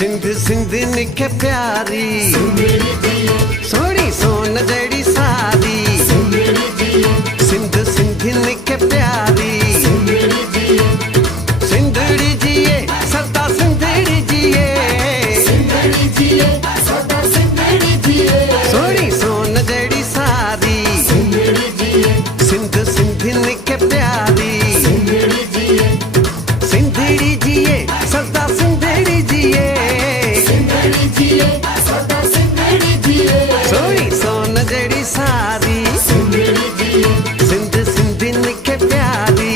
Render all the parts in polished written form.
सिंध सिंध निके प्यारी सोनी सोन जड़ी सारी सिंध सिंध निके प्यारी सिंधड़ी जिए सदा सिंधड़ी जिए सोनी सोन जड़ी सारी सिंध सिंध निके प्यारी सिंधड़ी जिए सदा सिंधड़ी जिए सोनी सोन जड़ी सारी सिंध सिंध निके प्यारी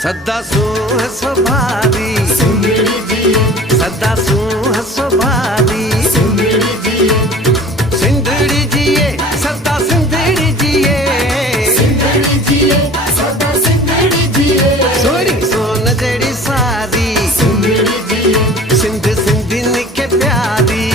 सदा सू हसो भारी सदा सू हसो भारी सिंधड़ी जिए सदा सिंधड़ी जिए सोनी सोन जड़ी सारी सिंध सिंध निके प्यारी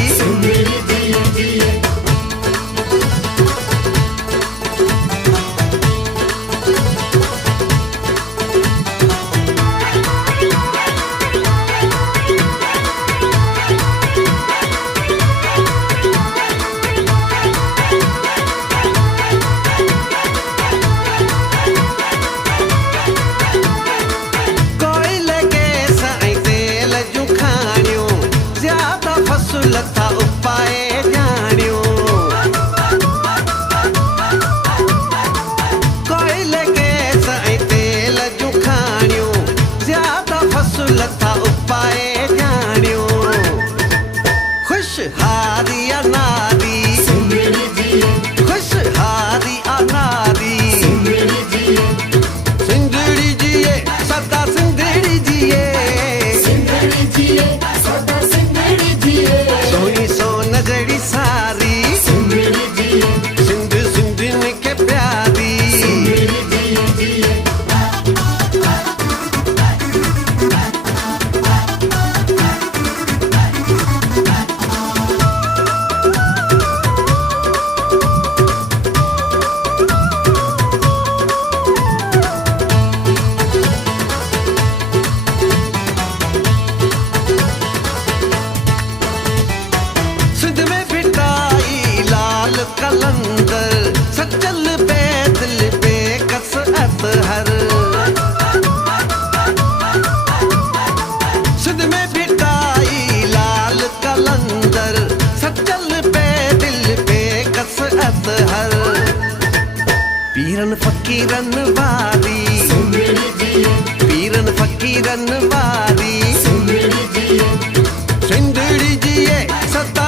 लथा उपाए ध्यानियो कोयले के साई तेल जू खानियो ज्यादा फसल लथा उपाए ध्यानियो खुशहारी अनारी खुशहारी अनारी सिंधड़ी जिए सदा सिंधड़ी जिए सोनी सोन जड़ी सारी सिंध सिंध निके प्यारी कलंदर सचल बैदल बेकस अतहर सिंध में बिटाई लाल कलंदर सचल बैदल बेकस अतहर पीरन फकीरन वारी पीरन फकीरन वारी सिंधड़ी जिए सदा